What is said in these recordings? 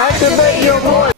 Activate your voice.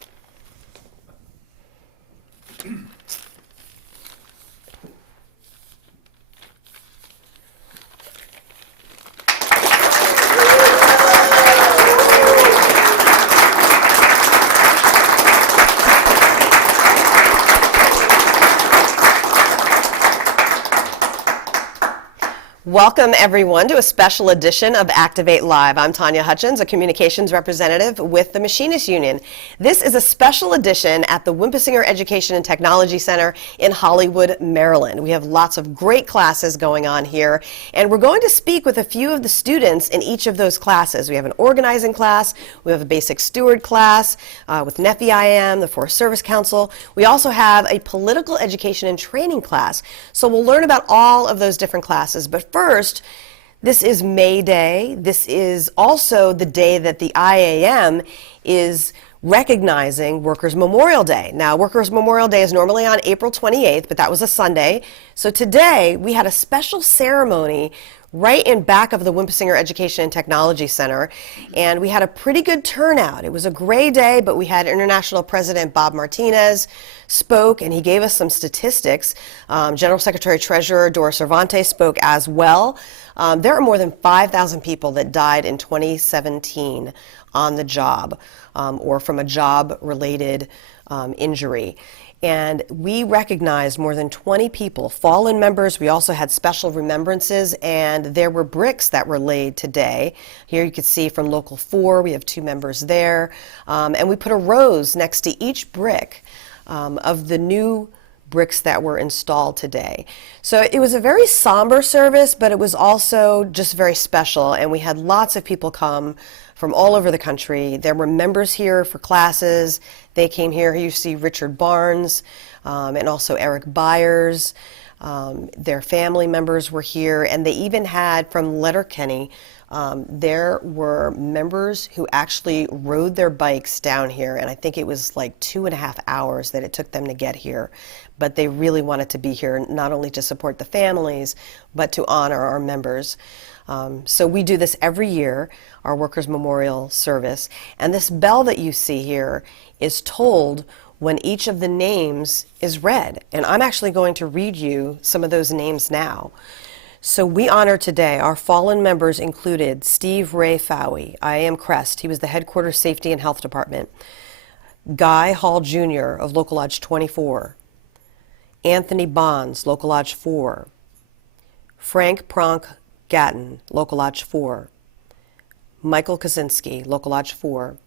Welcome, everyone, to a special edition of Activate Live. I'm Tanya Hutchins, a communications representative with the Machinists Union. This is a special edition at the Winpisinger Education and Technology Center in Hollywood, Maryland. We have lots of great classes going on here, and we're going to speak with a few of the students in each of those classes. We have an organizing class, we have a basic steward class with NFFE-IAM, the Forest Service Council. We also have a political education and training class. So we'll learn about all of those different classes. But first, this is May Day. This is also the day that the IAM is recognizing Workers' Memorial Day. Now, Workers' Memorial Day is normally on April 28th, but that was a Sunday. So today, we had a special ceremony right in back of the Winpisinger Education and Technology Center, and we had a pretty good turnout. It was a gray day, but we had International President Bob Martinez spoke, and he gave us some statistics. General Secretary Treasurer Dora Cervantes spoke as well. There are more than 5,000 people that died in 2017 on the job or from a job-related injury. And we recognized more than 20 people, fallen members. We also had special remembrances, and there were bricks that were laid today. Here you can see from Local 4, we have 2 members there. And we put a rose next to each brick of the new bricks that were installed today. So it was a very somber service, but it was also just very special, and we had lots of people come from all over the country. There were members here for classes. They came here. You see Richard Barnes and also Eric Byers. Their family members were here, and they even had from Letterkenny, there were members who actually rode their bikes down here, and I think it was like 2.5 hours that it took them to get here. But they really wanted to be here, not only to support the families, but to honor our members. So we do this every year, our Workers' Memorial Service, and this bell that you see here is tolled when each of the names is read. And I'm actually going to read you some of those names now. So we honor today, our fallen members included Steve Ray Fowey, IAM Crest, he was the Headquarters Safety and Health Department, Guy Hall Jr. of Local Lodge 24, Anthony Bonds, Local Lodge 4, Frank Pronk Gatton, Local Lodge 4, Michael Kaczynski, Local Lodge 4,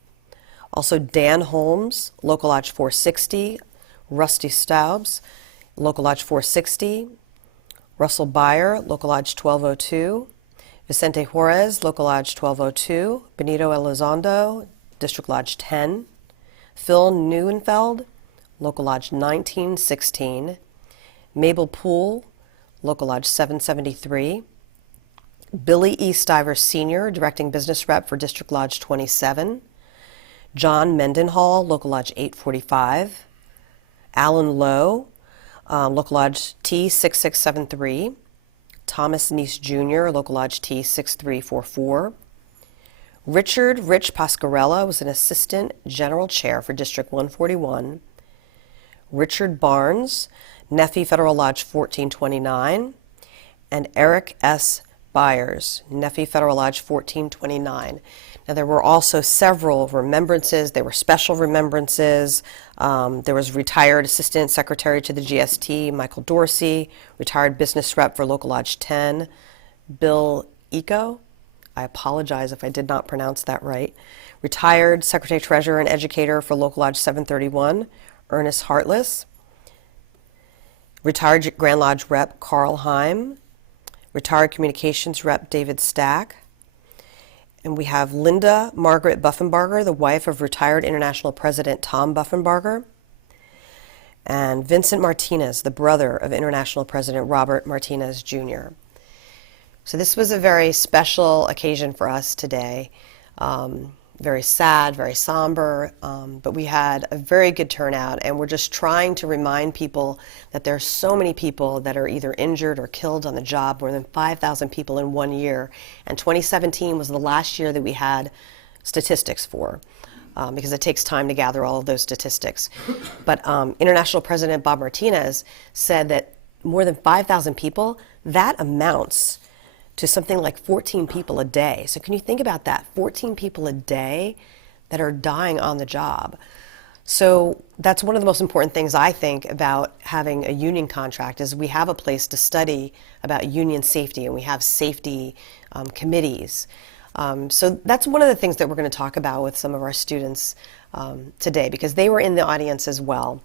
also Dan Holmes, Local Lodge 460, Rusty Staubs, Local Lodge 460, Russell Byer, Local Lodge 1202, Vicente Juarez, Local Lodge 1202, Benito Elizondo, District Lodge 10, Phil Neuenfeld, Local Lodge 1916, Mabel Poole, Local Lodge 773, Billy E. Stiver Sr., Directing Business Rep for District Lodge 27, John Mendenhall, Local Lodge 845, Alan Lowe, Local Lodge T6673, Thomas Neese Jr., Local Lodge T6344, Richard Rich Pasquarella was an Assistant General Chair for District 141, Richard Barnes, NFFE Federal Lodge 1429, and Eric S. Byers, NFFE Federal Lodge 1429. Now there were also several remembrances. There were special remembrances. There was retired Assistant Secretary to the GST, Michael Dorsey, retired Business Rep for Local Lodge 10, Bill Eco. I apologize if I did not pronounce that right. Retired Secretary Treasurer and Educator for Local Lodge 731, Ernest Hartless. Retired Grand Lodge Rep Carl Heim. Retired Communications Rep David Stack. And we have Linda Margaret Buffenbarger, the wife of retired International President Tom Buffenbarger. And Vincent Martinez, the brother of International President Robert Martinez Jr. So this was a very special occasion for us today. Very sad, very somber, but we had a very good turnout, and we're just trying to remind people that there are so many people that are either injured or killed on the job, more than 5,000 people in 1 year, and 2017 was the last year that we had statistics for. because it takes time to gather all of those statistics. But International President Bob Martinez said that more than 5,000 people, that amounts to something like 14 people a day. So can you think about that? 14 people a day that are dying on the job. So that's one of the most important things I think about having a union contract is we have a place to study about union safety, and we have safety committees. So that's one of the things that we're going to talk about with some of our students today, because they were in the audience as well.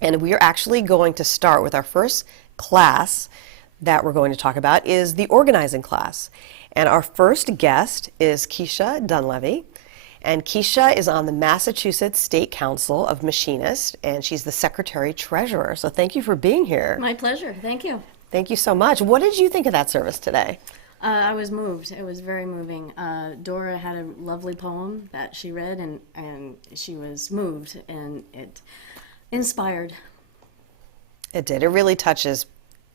And we are actually going to start with our first class that we're going to talk about is the organizing class. And our first guest is Keisha Dunlevy. And Keisha is on the Massachusetts State Council of Machinists, and she's the Secretary Treasurer. So thank you for being here. My pleasure. Thank you. Thank you so much. What did you think of that service today? I was moved. It was very moving. Dora had a lovely poem that she read, and she was moved, and it inspired. It did. It really touches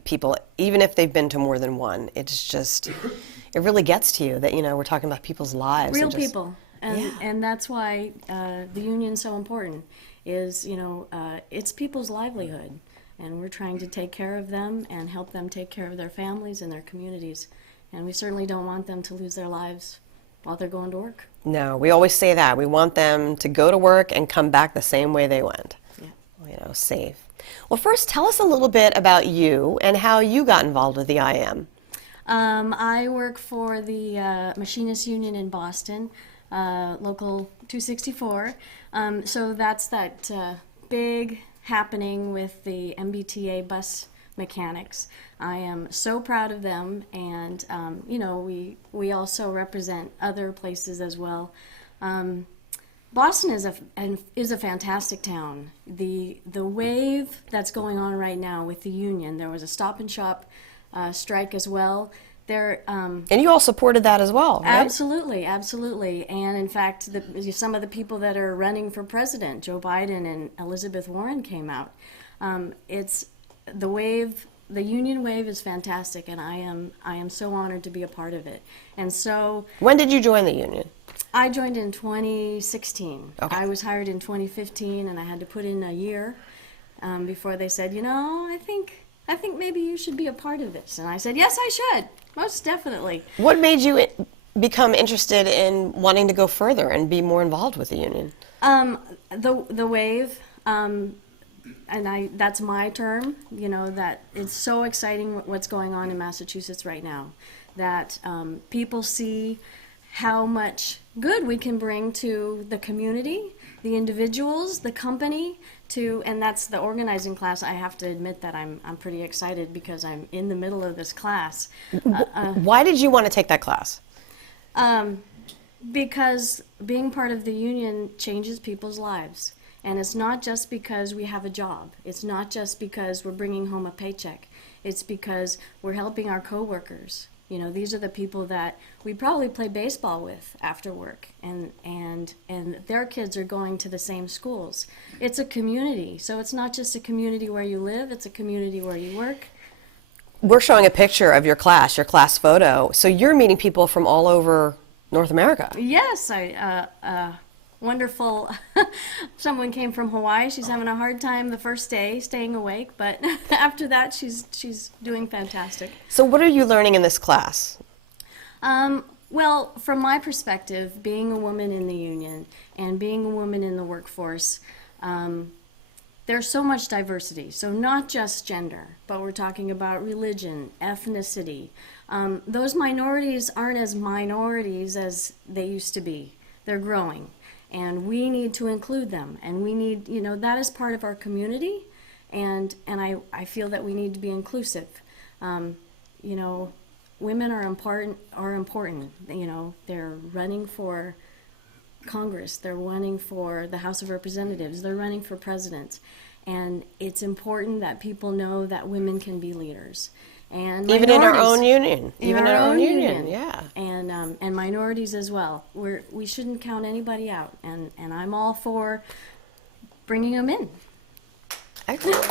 people, even if they've been to more than one. It's just, it really gets to you that, we're talking about people's lives. Real people. And that's why the union's so important, is, it's people's livelihood. And we're trying to take care of them and help them take care of their families and their communities. And we certainly don't want them to lose their lives while they're going to work. No, we always say that. We want them to go to work and come back the same way they went. Yeah. Safe. Well, first, tell us a little bit about you and how you got involved with the IAM. I work for the Machinist Union in Boston. Local 264. So that's that big happening with the MBTA bus mechanics. I am so proud of them, and we also represent other places as well. Boston is a fantastic town. The wave that's going on right now with the union. There was a Stop and Shop strike as well. And you all supported that as well, right? Absolutely, absolutely. And in fact, some of the people that are running for president, Joe Biden and Elizabeth Warren, came out. It's the wave. The union wave is fantastic, and I am so honored to be a part of it. And so, when did you join the union? I joined in 2016. Okay. I was hired in 2015, and I had to put in a year before they said, I think maybe you should be a part of this. And I said, yes, I should. Most definitely. What made you become interested in wanting to go further and be more involved with the union? The wave, and that's my term, that it's so exciting what's going on in Massachusetts right now, that people see how much good we can bring to the community, the individuals, the company, and that's the organizing class. I have to admit that I'm pretty excited because I'm in the middle of this class. Why did you want to take that class? Because being part of the union changes people's lives. And it's not just because we have a job. It's not just because we're bringing home a paycheck. It's because we're helping our coworkers. These are the people that we probably play baseball with after work, and their kids are going to the same schools. It's a community, so it's not just a community where you live, it's a community where you work. We're showing a picture of your class photo. So you're meeting people from all over North America. Yes, wonderful. Someone came from Hawaii. She's having a hard time the first day staying awake, but after that she's doing fantastic. So what are you learning in this class? Well, from my perspective, being a woman in the union and being a woman in the workforce, there's so much diversity. So not just gender, but we're talking about religion, ethnicity. Those minorities aren't as minorities as they used to be. They're growing. And we need to include them, and we need, that is part of our community, and I feel that we need to be inclusive. Women are important. They're running for Congress, they're running for the House of Representatives, they're running for president, and it's important that people know that women can be leaders. And even in our own union. Even in our own union, yeah. And minorities as well. We shouldn't count anybody out, and I'm all for bringing them in. Excellent.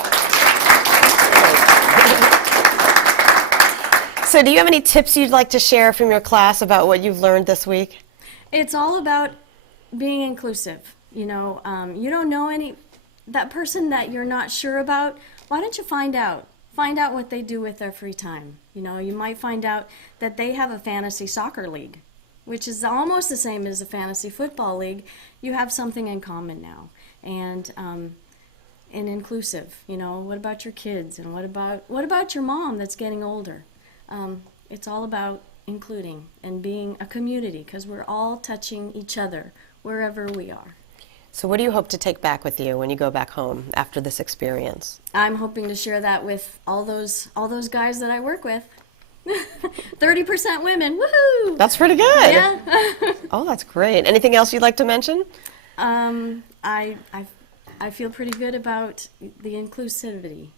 So do you have any tips you'd like to share from your class about what you've learned this week? It's all about being inclusive. You don't know that person that you're not sure about. Why don't you find out? Find out what they do with their free time. You might find out that they have a fantasy soccer league, which is almost the same as a fantasy football league. You have something in common now. And inclusive. What about your kids? And what about your mom that's getting older? It's all about including and being a community, because we're all touching each other wherever we are. So what do you hope to take back with you when you go back home after this experience? I'm hoping to share that with all those guys that I work with. 30% women, woohoo! That's pretty good. Yeah. Oh, that's great. Anything else you'd like to mention? I feel pretty good about the inclusivity.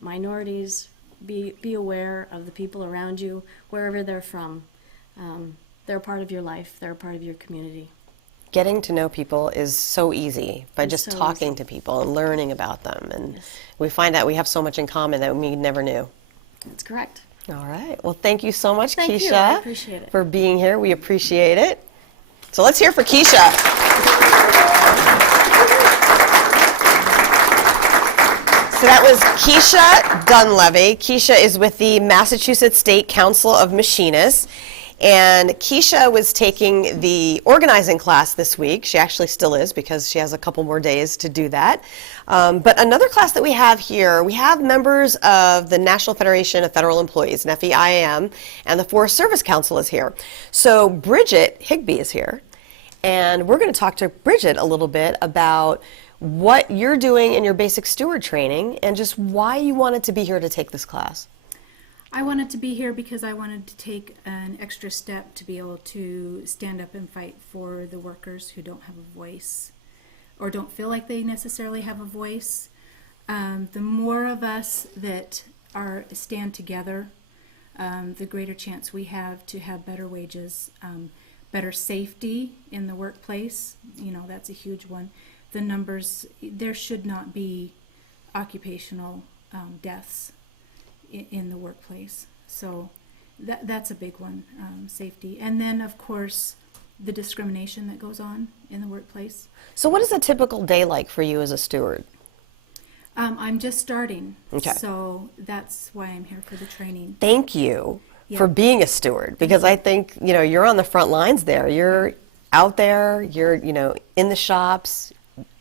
Minorities, be aware of the people around you, wherever they're from. They're a part of your life. They're a part of your community. Getting to know people is so easy by just so talking easy. to people and learning about them. And Yes. we find out we have so much in common that we never knew. That's correct. All right. Well, thank you so much, Thank Keisha, you. I appreciate it. for being here. We appreciate it. So let's hear for Keisha. So that was Keisha Dunlevy. Keisha is with the Massachusetts State Council of Machinists. And Keisha was taking the organizing class this week. She actually still is, because she has a couple more days to do that. But another class that we have here, we have members of the National Federation of Federal Employees, NFFE-IAM, and the Forest Service Council is here. So Bridget Higbee is here. And we're going to talk to Bridget a little bit about what you're doing in your basic steward training and just why you wanted to be here to take this class. I wanted to be here because I wanted to take an extra step to be able to stand up and fight for the workers who don't have a voice or don't feel like they necessarily have a voice. The more of us that stand together, the greater chance we have to have better wages, better safety in the workplace. That's a huge one. The numbers, there should not be occupational deaths in the workplace. So that's a big one, safety. And then, of course, the discrimination that goes on in the workplace. So what is a typical day like for you as a steward? I'm just starting, Okay. so that's why I'm here for the training. Thank you Yeah. for being a steward, because I think, you're on the front lines there. You're out there, you're, in the shops.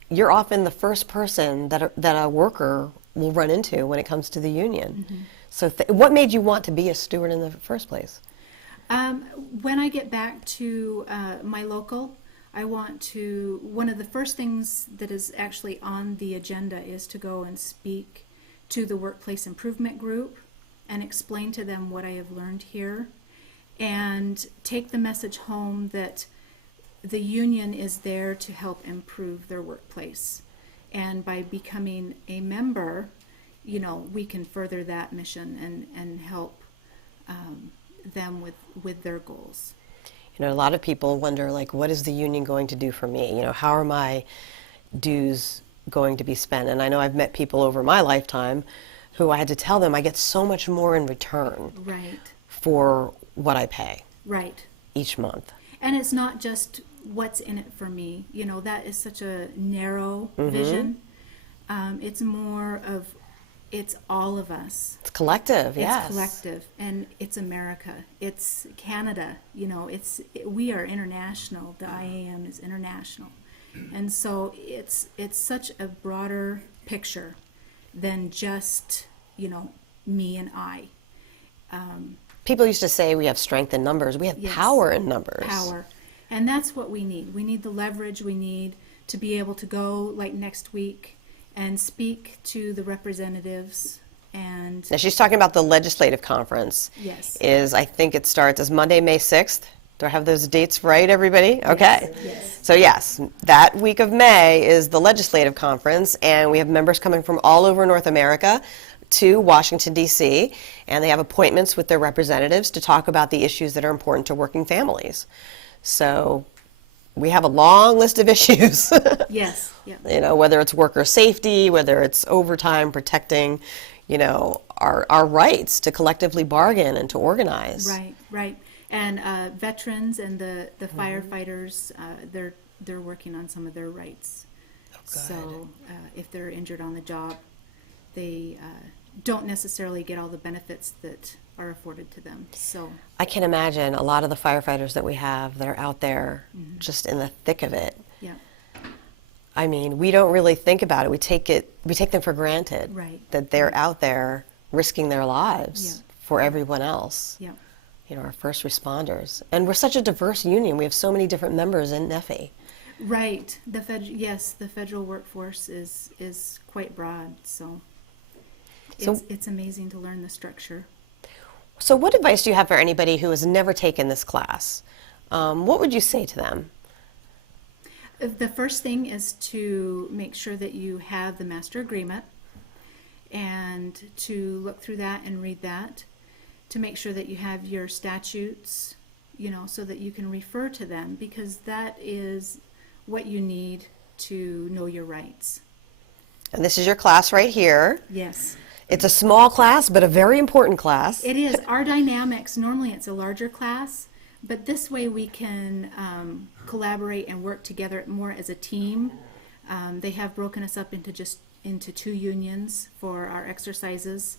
You're often the first person that a worker will run into when it comes to the union. Mm-hmm. So what made you want to be a steward in the first place? When I get back to my local, one of the first things that is actually on the agenda is to go and speak to the workplace improvement group and explain to them what I have learned here and take the message home that the union is there to help improve their workplace. And by becoming a member, we can further that mission and help them with their goals. A lot of people wonder, what is the union going to do for me? How are my dues going to be spent? And I know I've met people over my lifetime who I had to tell them I get so much more in return Right. for what I pay Right. each month. And it's not just what's in it for me. That is such a narrow vision. It's more of, it's all of us. It's collective, yes. It's collective, and it's America. It's Canada. We are international. The IAM is international, and so it's such a broader picture than just me and I. People used to say we have strength in numbers. We have Yes. power in numbers. Power, and that's what we need. We need the leverage. We need to be able to go like next week and speak to the representatives. And Now she's talking about the legislative conference. Yes. I think it starts as Monday, May 6th. Do I have those dates right, everybody? Okay. Yes. So yes, that week of May is the legislative conference, and we have members coming from all over North America to Washington, D.C., and they have appointments with their representatives to talk about the issues that are important to working families. So we have a long list of issues. Yes. Yeah. Whether it's worker safety, whether it's overtime, protecting, our rights to collectively bargain and to organize. Right. And veterans and the firefighters, they're working on some of their rights. good. So if they're injured on the job, they don't necessarily get all the benefits that are afforded to them. So I can imagine a lot of the firefighters that we have that are out there just in the thick of it. yeah, I mean, we don't really think about it. We take them for granted Right. that they're out there risking their lives Yeah. for everyone else. yeah. Our first responders. And we're such a diverse union. We have so many different members in NFFE. Right. The federal workforce is quite broad. So it's amazing to learn the structure. So what advice do you have for anybody who has never taken this class? What would you say to them? The first thing is to make sure that you have the master agreement and to look through that and read that, to make sure that you have your statutes, so that you can refer to them, because that is what you need to know your rights. And this is your class right here. Yes. It's a small class, but a very important class. It is. Our dynamics, normally it's a larger class, but this way we can collaborate and work together more as a team. They have broken us up into 2 unions for our exercises,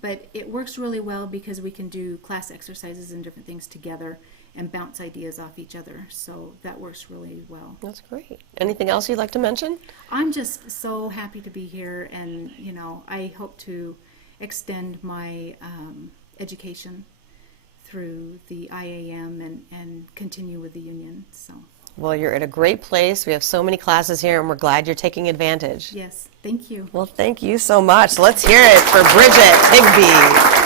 but it works really well because we can do class exercises and different things together and bounce ideas off each other. So that works really well. That's great. Anything else you'd like to mention? I'm just so happy to be here, and I hope to extend my education through the IAM and continue with the union. So Well, you're at a great place. We have so many classes here, and we're glad you're taking advantage. yes, thank you. Well, thank you so much. Let's hear it for Bridget Higbee.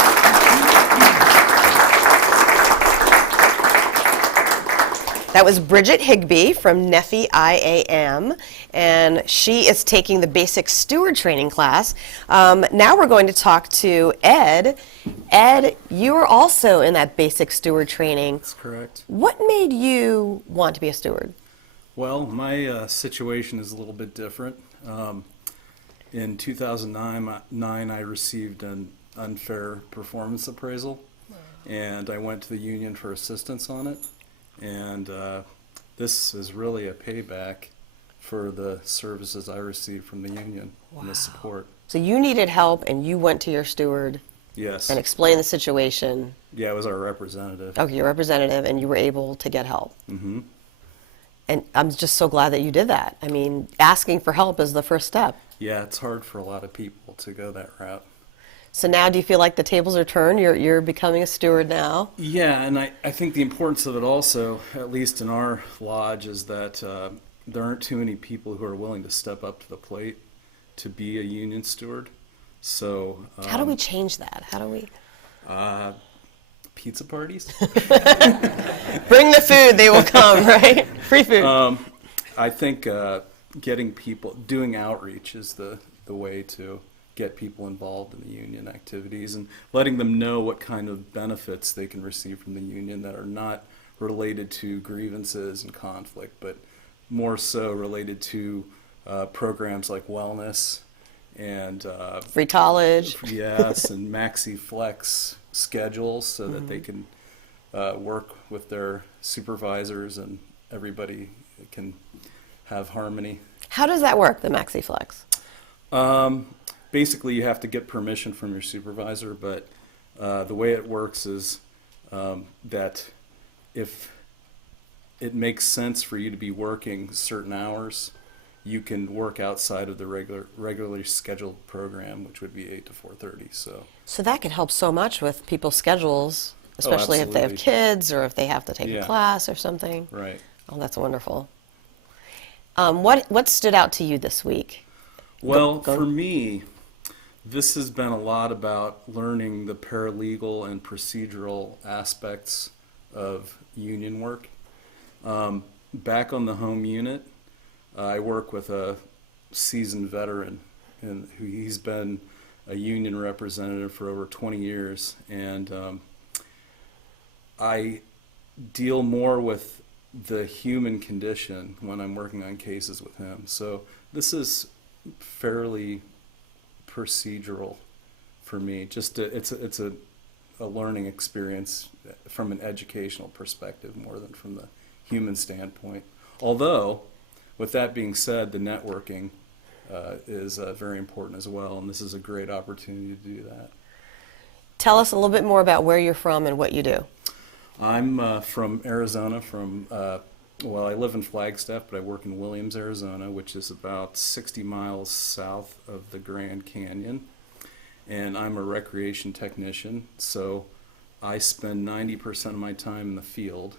That was Bridget Higbee from NFFE-IAM, and she is taking the basic steward training class. Now we're going to talk to Ed. Ed, you are also in that basic steward training. That's correct. What made you want to be a steward? Well, my situation is a little bit different. In 2009, I received an unfair performance appraisal, and I went to the union for assistance on it. And this is really a payback for the services I received from the union and the support. So you needed help, and you went to your steward Yes. and explained the situation. Yeah, I was our representative. Okay, your representative, and you were able to get help. Mm-hmm. And I'm just so glad that you did that. I mean, asking for help is the first step. Yeah, it's hard for a lot of people to go that route. So now do you feel like the tables are turned? You're becoming a steward now? Yeah, and I think the importance of it also, at least in our lodge, is that there aren't too many people who are willing to step up to the plate to be a union steward. So How do we change that? How do we... pizza parties? Bring the food, they will come, right? Free food. I think getting people, doing outreach is the way to get people involved in the union activities and letting them know what kind of benefits they can receive from the union that are not related to grievances and conflict, but more so related to programs like wellness and Free college. yes, and maxi flex schedules so that they can work with their supervisors and everybody can have harmony. How does that work, the MaxiFlex? Basically, you have to get permission from your supervisor, but the way it works is that if it makes sense for you to be working certain hours, you can work outside of the regularly scheduled program, which would be 8 to 4:30. So that could help so much with people's schedules, especially if they have absolutely. kids or if they have to take a Yeah. class or something. Right. Oh, that's wonderful. What stood out to you this week? Well, Go- for me, this has been a lot about learning the paralegal and procedural aspects of union work. Back on the home unit, I work with a seasoned veteran, and he's been a union representative for over 20 years, and I deal more with the human condition when I'm working on cases with him. So this is fairly procedural for me. It's a learning experience from an educational perspective more than from the human standpoint. Although, with that being said, the networking is very important as well, and this is a great opportunity to do that. Tell us a little bit more about where you're from and what you do. I'm from Arizona, well, I live in Flagstaff, but I work in Williams, Arizona, which is about 60 miles south of the Grand Canyon. And I'm a recreation technician, so I spend 90% of my time in the field.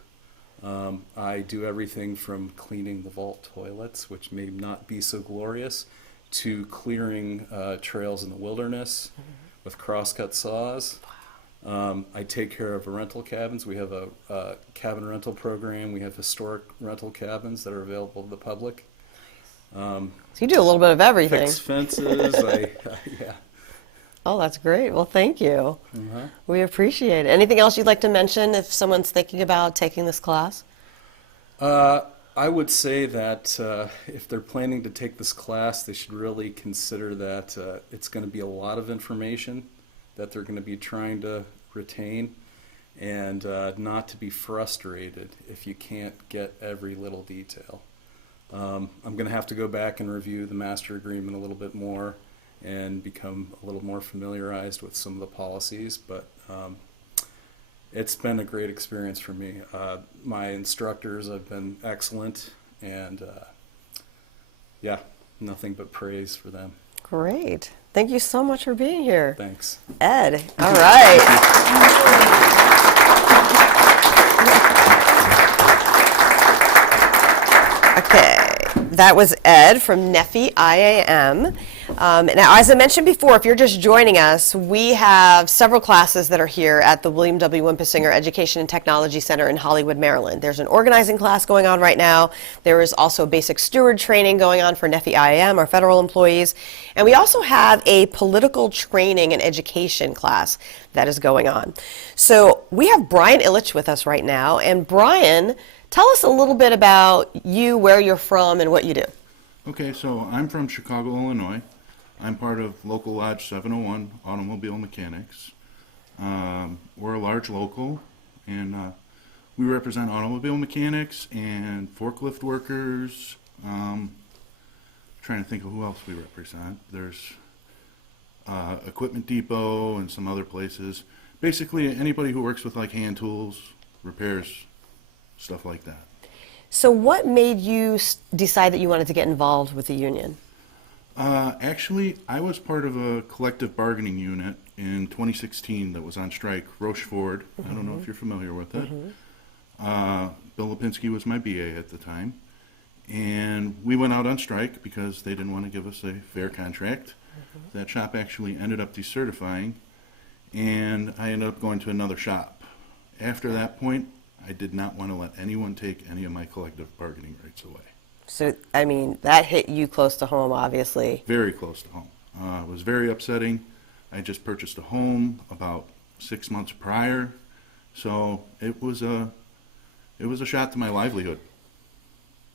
I do everything from cleaning the vault toilets, which may not be so glorious, to clearing trails in the wilderness with crosscut saws. I take care of rental cabins. We have a cabin rental program. We have historic rental cabins that are available to the public. So you do a little bit of everything. Fix fences. Yeah. Oh, that's great. Well, thank you. We appreciate it. Anything else you'd like to mention if someone's thinking about taking this class? I would say that if they're planning to take this class, they should really consider that it's going to be a lot of information that they're going to be trying to retain, and not to be frustrated if you can't get every little detail. I'm going to have to go back and review the master agreement a little bit more and become a little more familiarized with some of the policies, but it's been a great experience for me. My instructors have been excellent, and yeah, nothing but praise for them. Great. Thank you so much for being here. Thanks. Ed, all right. Okay, that was Ed from NFFE-IAM. Now, as I mentioned before, if you're just joining us, we have several classes that are here at the William W. Winpisinger Education and Technology Center in Hollywood, Maryland. There's an organizing class going on right now. There is also basic steward training going on for NFFE-IAM, our federal employees. And we also have a political training and education class that is going on. So we have Brian Ilic with us right now. And Brian, tell us a little bit about you, where you're from, and what you do. Okay, so I'm from Chicago, Illinois. I'm part of Local Lodge 701, Automobile Mechanics. We're a large local, and we represent automobile mechanics and forklift workers. Trying to think of who else we represent. There's Equipment Depot and some other places. Basically, anybody who works with like hand tools, repairs, stuff like that. So what made you decide that you wanted to get involved with the union? Actually, I was part of a collective bargaining unit in 2016 that was on strike, Rocheford. I don't know if you're familiar with it. Bill Lipinski was my BA at the time. And we went out on strike because they didn't want to give us a fair contract. That shop actually ended up decertifying, and I ended up going to another shop. After that point, I did not want to let anyone take any of my collective bargaining rights away. So, I mean, that hit you close to home, obviously. Very close to home. It was very upsetting. I just purchased a home about 6 months prior, so it was a shot to my livelihood.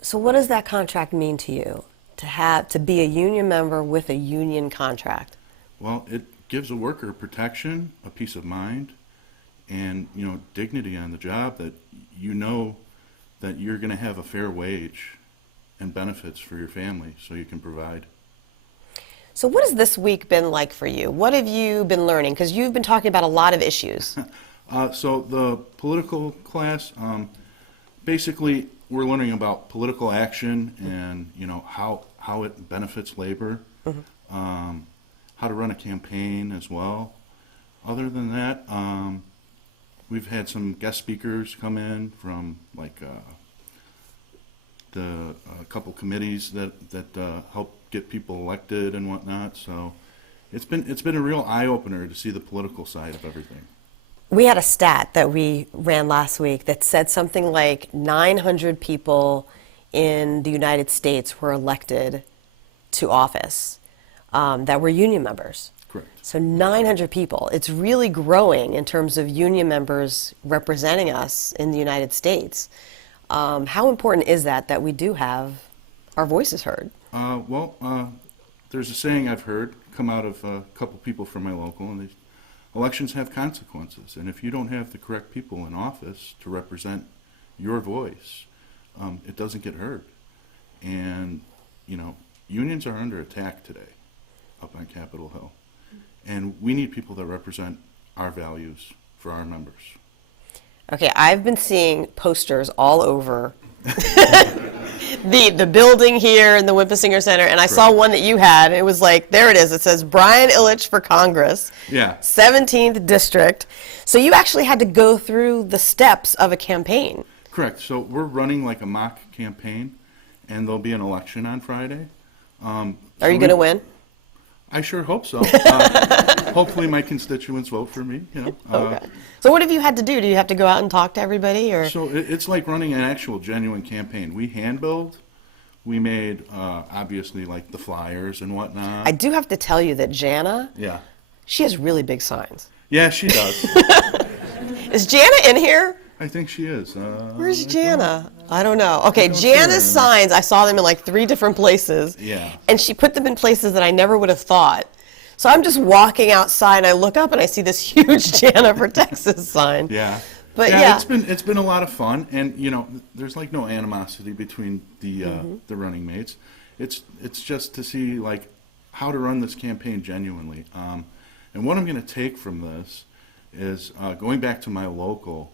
So what does that contract mean to you, to be a union member with a union contract? Well, it gives a worker protection, a peace of mind, and dignity on the job, that you know that you're going to have a fair wage and benefits for your family so you can provide. So what has this week been like for you? What have you been learning? Because you've been talking about a lot of issues. So the political class, basically we're learning about political action and how it benefits labor, how to run a campaign as well. Other than that, we've had some guest speakers come in from a couple committees that help get people elected and whatnot. So it's been a real eye-opener to see the political side of everything. We had a stat that we ran last week that said something like 900 people in the United States were elected to office that were union members. Correct. So 900 people. It's really growing in terms of union members representing us in the United States. How important is that we do have our voices heard? There's a saying I've heard come out of a couple people from my local, and elections have consequences. And if you don't have the correct people in office to represent your voice, it doesn't get heard. And, you know, unions are under attack today up on Capitol Hill. And we need people that represent our values for our members. Okay, I've been seeing posters all over the building here in the Winpisinger Center, and I saw one that you had, and it was like, there it is. It says Brian Ilic for Congress, Yeah. 17th District. So you actually had to go through the steps of a campaign. Correct. So we're running like a mock campaign, and there'll be an election on Friday. Are you going to win? I sure hope so. Hopefully my constituents vote for me, you know. Okay. So what have you had to do? Do you have to go out and talk to everybody, or? So it's like running an actual genuine campaign. We hand build. We made, obviously, like the flyers and whatnot. I do have to tell you that Jana, Yeah. she has really big signs. Yeah, she does. Is Jana in here? I think she is. Where's Jana? I don't know. Okay, don't see her. Jana's signs, I saw them in like 3 different places. Yeah. And she put them in places that I never would have thought. So I'm just walking outside and I look up and I see this huge Jana for Texas sign. Yeah. But yeah. It's been a lot of fun, and you know, there's like no animosity between the running mates. It's just to see like how to run this campaign genuinely. And what I'm going to take from this is going back to my local,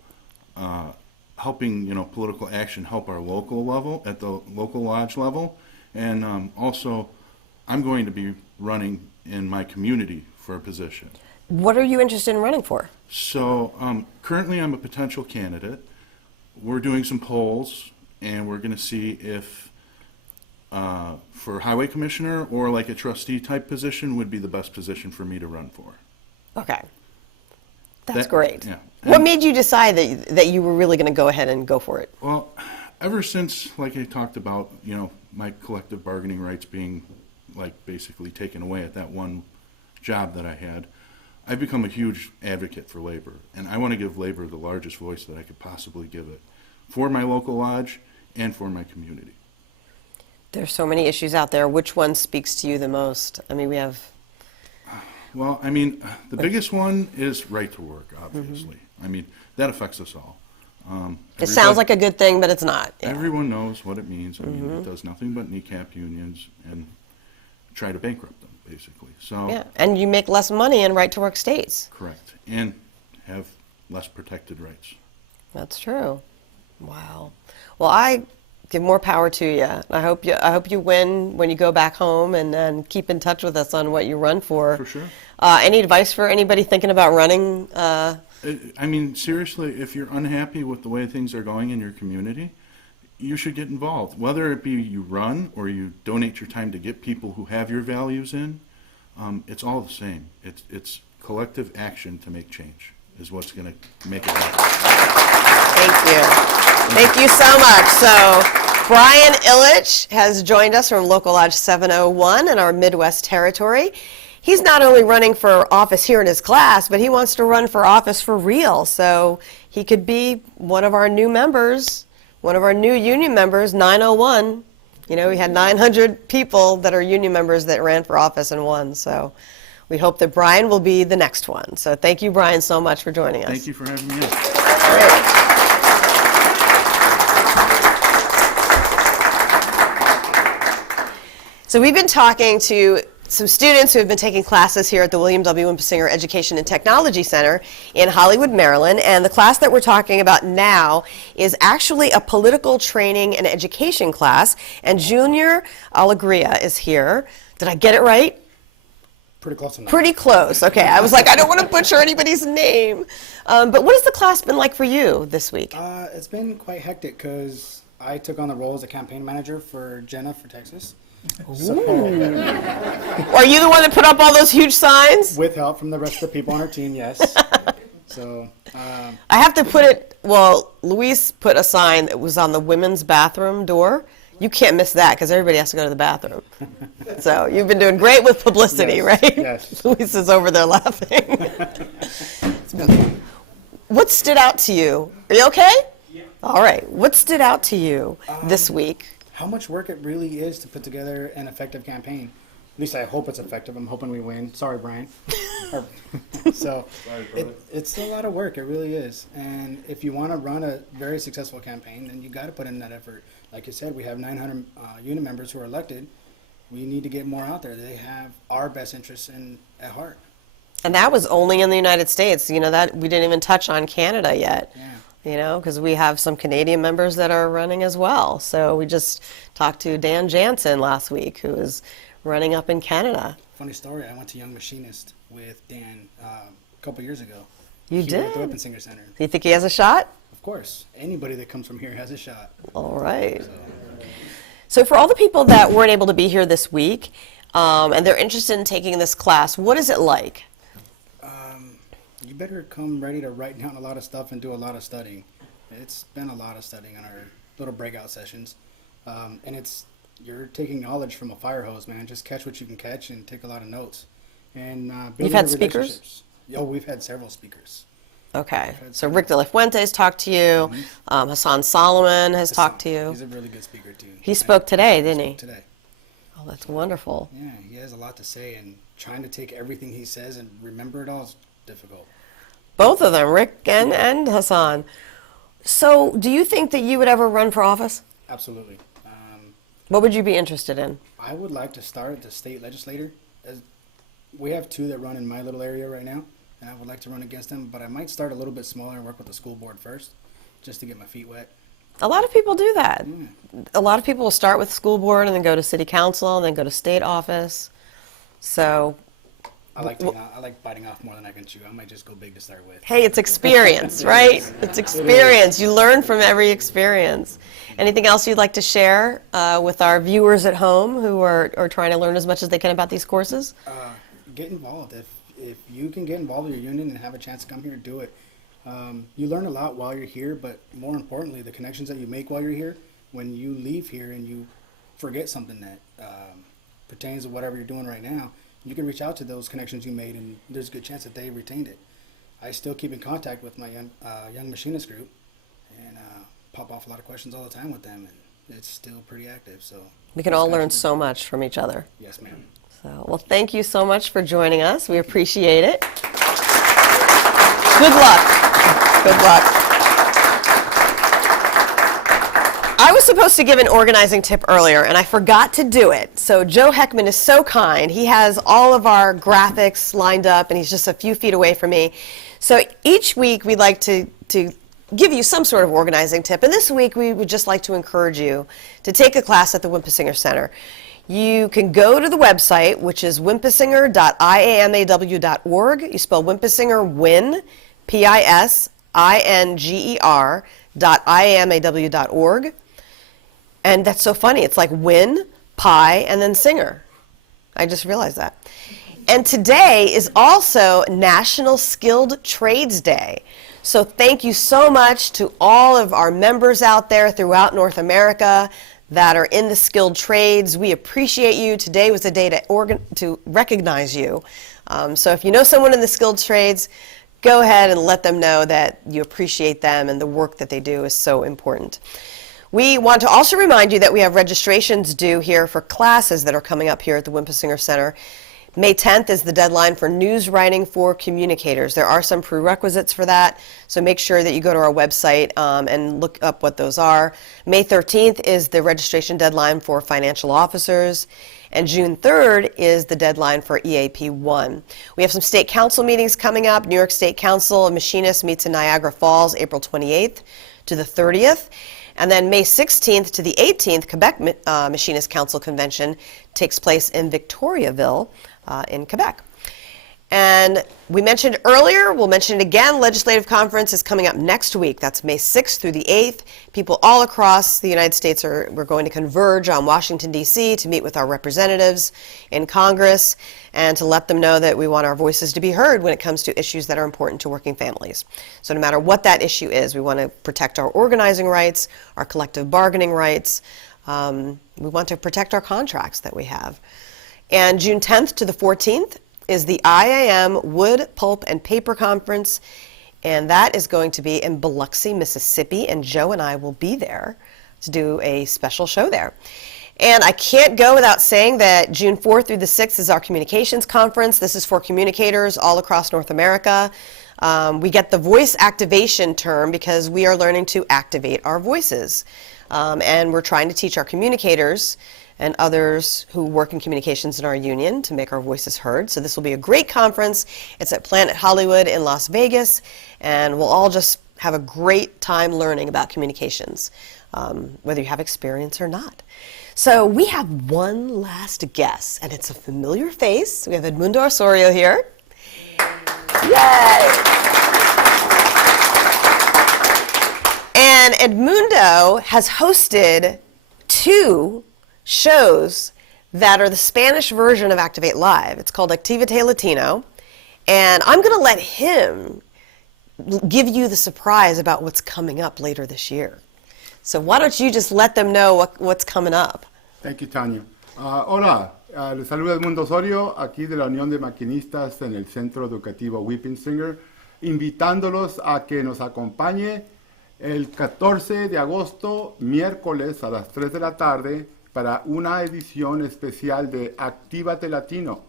helping, you know, political action help our local level at the local lodge level, and also I'm going to be running in my community for a position. What are you interested in running for? So currently I'm a potential candidate. We're doing some polls, and we're going to see if for highway commissioner or like a trustee type position would be the best position for me to run for. Okay. That's That- great. yeah. What And- made you decide that you were really going to go ahead and go for it? Well, ever since, like I talked about, you know, my collective bargaining rights being like basically taken away at that one job that I had, I've become a huge advocate for labor, and I want to give labor the largest voice that I could possibly give it for my local lodge and for my community. There's so many issues out there. Which one speaks to you the most? I mean, we have... Well, I mean, the biggest one is right to work, obviously. I mean, that affects us all. It sounds like a good thing, but it's not. Yeah. Everyone knows what it means. I mean, it does nothing but kneecap unions and try to bankrupt them, basically. So, Yeah, and you make less money in right-to-work states. correct. And have less protected rights. That's true. Wow. Well, I give more power to you. I hope you win when you go back home, and then keep in touch with us on what you run for. For sure. Any advice for anybody thinking about running? I mean, seriously, if you're unhappy with the way things are going in your community, you should get involved. Whether it be you run or you donate your time to get people who have your values in, it's all the same. It's collective action to make change is what's going to make it happen. Thank you. Thank you so much. So, Brian Ilic has joined us from Local Lodge 701 in our Midwest territory. He's not only running for office here in his class, but he wants to run for office for real. So he could be one of our new members, one of our new union members, 901. You know, we had 900 people that are union members that ran for office and won. So we hope that Brian will be the next one. So thank you, Brian, so much for joining us. Thank you for having me in. Great. So we've been talking to some students who have been taking classes here at the William W. Winpisinger Education and Technology Center in Hollywood, Maryland. And the class that we're talking about now is actually a political training and education class. And Junior Alegría is here. Did I get it right? Pretty close enough. Pretty close. Okay. I was like, I don't want to butcher anybody's name. But what has the class been like for you this week? It's been quite hectic because I took on the role as a campaign manager for Jenna for Texas. So, Are you the one that put up all those huge signs? with help from the rest of the people on our team, yes. So, I have to put it, well, Luis put a sign that was on the women's bathroom door. You can't miss that because everybody has to go to the bathroom. So you've been doing great with publicity, Yes, right? yes. Luis is over there laughing. What stood out to you? Are you okay? Yeah. All right. What stood out to you this week? how much work it really is to put together an effective campaign. least I hope it's effective. I'm hoping we win. Sorry, Brian. So it's a lot of work. It really is. And if you want to run a very successful campaign, then you got to put in that effort. Like you said, we have 900 unit members who are elected. We need to get more out there. They have our best interests at heart. And that was only in the United States. You know, that we didn't even touch on Canada yet. Yeah. You know, because we have some Canadian members that are running as well. So we just talked to Dan Jansen last week, who is running up in Canada. Funny story, I went to Young Machinist with Dan a couple years ago. You Here did? at the Winpisinger Center. Do you think he has a shot? Of course, anybody that comes from here has a shot. All right. So for all the people that weren't able to be here this week, and they're interested in taking this class, what is it like? You better come ready to write down a lot of stuff and do a lot of studying. It's been a lot of studying in our little breakout sessions. And you're taking knowledge from a fire hose, man. Just catch what you can catch and take a lot of notes. And You've had speakers? Oh, we've had several speakers. Okay. So Rick de la Fuente's talked to you. Hassan Solomon has talked to you. He's a really good speaker, too. He spoke today, didn't he? Today. Oh, that's wonderful. Yeah, he has a lot to say, and trying to take everything he says and remember it all is difficult. Both of them, Rick and Hassan. So do you think that you would ever run for office? Absolutely. What would you be interested in? I would like to start at the state legislator. We have two that run in my little area right now, and I would like to run against them, but I might start a little bit smaller and work with the school board first, just to get my feet wet. A lot of people do that. A lot of people will start with school board and then go to city council and then go to state office. So, I like biting off more than I can chew. I might just go big to start with. hey, it's experience, right? It's experience. You learn from every experience. Anything else you'd like to share with our viewers at home who are trying to learn as much as they can about these courses? Get involved. If you can get involved with your union and have a chance to come here, do it. You learn a lot while you're here, but more importantly, the connections that you make while you're here, when you leave here and you forget something that pertains to whatever you're doing right now, you can reach out to those connections you made, and there's a good chance that they retained it. I still keep in contact with my young machinist group, and pop off a lot of questions all the time with them, and it's still pretty active. So We can all learn so much from each other. Yes, ma'am. So, well, thank you so much for joining us. We appreciate it. Good luck. Good luck. I was supposed to give an organizing tip earlier, and I forgot to do it. So Joe Heckman is so kind. He has all of our graphics lined up, and he's just a few feet away from me. So each week we'd like to give you some sort of organizing tip, and this week we would just like to encourage you to take a class at the Winpisinger Center. You can go to the website, which is winpisinger.iamaw.org. You spell Winpisinger, Win, P-I-S-I-N-G-E-R.iamaw.org. And that's so funny. It's like win, pie, and then singer. I just realized that. And today is also National Skilled Trades Day. So thank you so much to all of our members out there throughout North America that are in the skilled trades. We appreciate you. Today was a day to recognize you. So if you know someone in the skilled trades, go ahead and let them know that you appreciate them and the work that they do is so important. We want to also remind you that we have registrations due here for classes that are coming up here at the Winpisinger Center. May 10th is the deadline for news writing for communicators. There are some prerequisites for that, so make sure that you go to our website and look up what those are. May 13th is the registration deadline for financial officers, and June 3rd is the deadline for EAP 1. We have some state council meetings coming up. New York State Council of Machinists meets in Niagara Falls, April 28th to the 30th. And then May 16th to the 18th, Quebec Machinist Council Convention takes place in Victoriaville in Quebec. And we mentioned earlier, we'll mention it again, Legislative Conference is coming up next week. That's May 6th through the 8th. People all across the United States we're going to converge on Washington, D.C. to meet with our representatives in Congress and to let them know that we want our voices to be heard when it comes to issues that are important to working families. So no matter what that issue is, we want to protect our organizing rights, our collective bargaining rights. We want to protect our contracts that we have. And June 10th to the 14th is the IAM Wood, Pulp, and Paper Conference, and that is going to be in Biloxi, Mississippi, and Joe and I will be there to do a special show there. And I can't go without saying that June 4th through the 6th is our communications conference. This is for communicators all across North America. We get the voice activation term because we are learning to activate our voices. And we're trying to teach our communicators and others who work in communications in our union to make our voices heard. So this will be a great conference. It's at Planet Hollywood in Las Vegas, and we'll all just have a great time learning about communications, whether you have experience or not. So we have one last guest, and it's a familiar face. We have Edmundo Osorio here. Yay! And Edmundo has hosted 2 shows that are the Spanish version of Activate Live. It's called Activate Latino, and I'm going to let him give you the surprise about what's coming up later this year. So why don't you just let them know what's coming up? Thank you, Tanya. Hola, les saluda Edmundo Osorio, aquí de la Unión de Maquinistas en el Centro Educativo Winpisinger, invitándolos a que nos acompañe el 14 de agosto, miércoles a las 3 de la tarde, para una edición especial de Actívate Latino.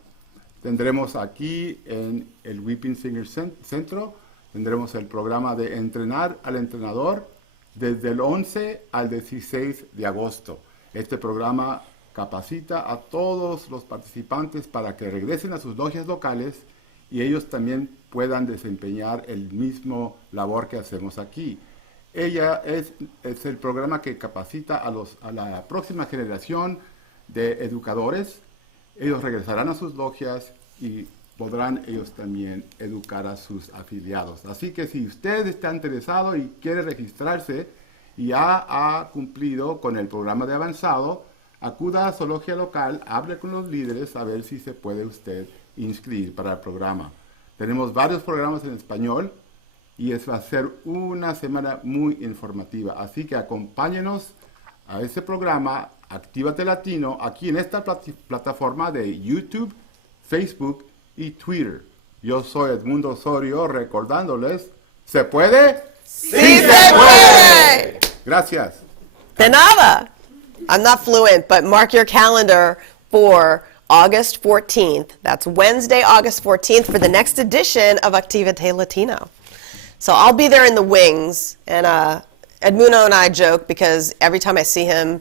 Tendremos aquí en el Winpisinger Centro, tendremos el programa de Entrenar al Entrenador desde el 11 al 16 de agosto. Este programa capacita a todos los participantes para que regresen a sus logias locales y ellos también puedan desempeñar el mismo labor que hacemos aquí. Ella es el programa que capacita a la próxima generación de educadores. Ellos regresarán a sus logias y podrán ellos también educar a sus afiliados. Así que si usted está interesado y quiere registrarse y ya ha cumplido con el programa de avanzado, acuda a su logia local, hable con los líderes a ver si se puede usted inscribir para el programa. Tenemos varios programas en español y va a ser una semana muy informativa. Así que acompáñenos a ese programa, Actívate Latino, aquí en esta plataforma de YouTube, Facebook y Twitter. Yo soy Edmundo Osorio, recordándoles, ¿se puede? ¡Sí se puede! Gracias. De nada. I'm not fluent, but mark your calendar for August 14th. That's Wednesday, August 14th for the next edition of Activate Latino. So I'll be there in the wings, and Edmundo and I joke because every time I see him,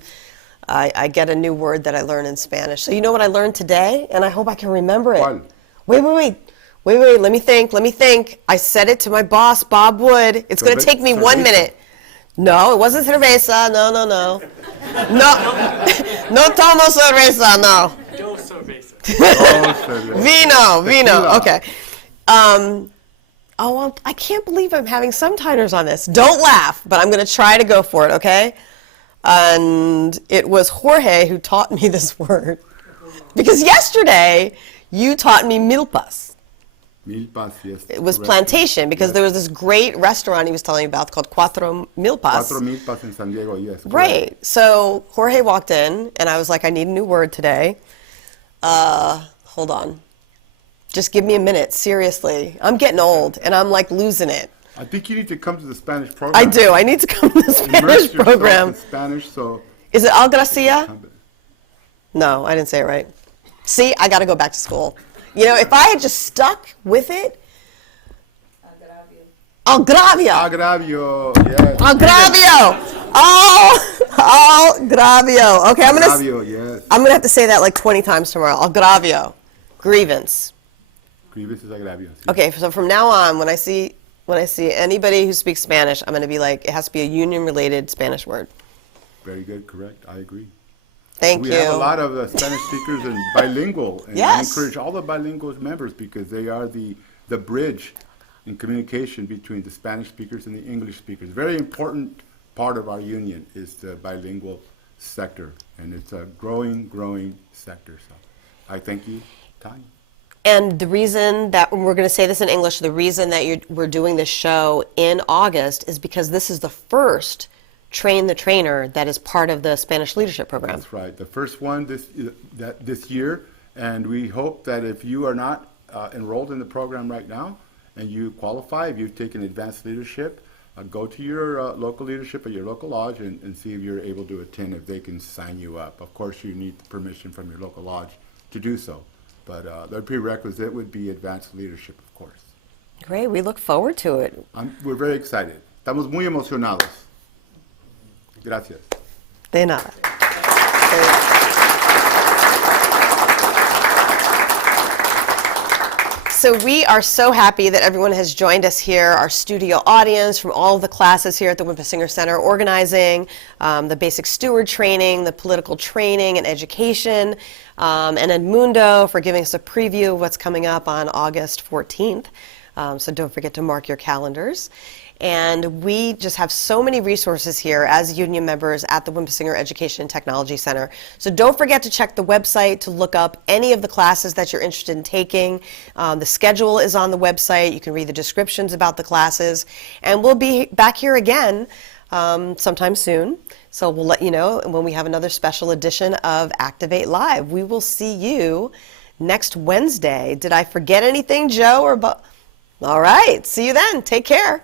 I get a new word that I learn in Spanish. So you know what I learned today, and I hope I can remember it. ¿Cuál? Wait, let me think. I said it to my boss, Bob Wood. It's going to take me 1 minute. No, it wasn't cerveza. No. No tomo cerveza, no. Dos cervezas. Vino. Tequila. Okay. I can't believe I'm having subtitles on this. Don't laugh, but I'm going to try to go for it, okay? And it was Jorge who taught me this word. Because yesterday, you taught me milpas. Milpas, yes. It was correct. plantation, because there was this great restaurant he was telling me about called Cuatro Milpas. Cuatro milpas in San Diego, yes. correct. Right. So Jorge walked in, and I was like, I need a new word today. Hold on. Just give me a minute, seriously. I'm getting old, and I'm like losing it. I think you need to come to the Spanish program. I do. I need to come to the Spanish Immerse yourself program. in Spanish, so. Is it Algracia? No, I didn't say it right. See, I got to go back to school. You know, if I had just stuck with it. Algravio. Agravio, yes. Algravio. Algravio. Okay, Agravio, yes. I'm gonna have to say that like 20 times tomorrow. Algravio. Grievance. Grievous is agravio. Sí. Okay, so from now on, when I see anybody who speaks Spanish, I'm going to be like, it has to be a union-related Spanish word. Very good, correct. I agree. Thank We you. have a lot of Spanish speakers and bilingual, and Yes. I encourage all the bilingual members because they are the bridge in communication between the Spanish speakers and the English speakers. Very important part of our union is the bilingual sector, and it's a growing sector. So I thank you, Tanya. And the reason that, we're going to say this in English, the reason that we're doing this show in August is because this is the first Train the Trainer that is part of the Spanish Leadership Program. That's right. The first one this year, and we hope that if you are not enrolled in the program right now and you qualify, if you've taken advanced leadership, go to your local leadership at your local lodge and see if you're able to attend, if they can sign you up. Of course, you need permission from your local lodge to do so, but the prerequisite would be advanced leadership, of course. Great, we look forward to it. We're very excited. Estamos muy emocionados. Gracias. De nada. So we are so happy that everyone has joined us here, our studio audience from all of the classes here at the Winpisinger Center, organizing, the basic steward training, the political training and education, and Edmundo for giving us a preview of what's coming up on August 14th. So don't forget to mark your calendars. And we just have so many resources here as union members at the Winpisinger Education and Technology Center. So don't forget to check the website to look up any of the classes that you're interested in taking. The schedule is on the website. You can read the descriptions about the classes. And we'll be back here again sometime soon. So we'll let you know when we have another special edition of Activate Live. We will see you next Wednesday. Did I forget anything, Joe? All right. See you then. Take care.